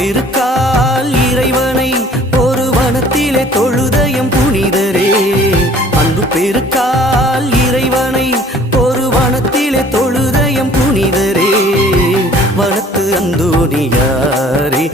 பெருக்கால் இறைவனை ஒரு வனத்திலே தொழுதயம் புனிதரே. அன்பு பெருக்கால் இறைவனை ஒரு வனத்திலே தொழுதயம் புனிதரே. வனத்து அந்தோணியாரே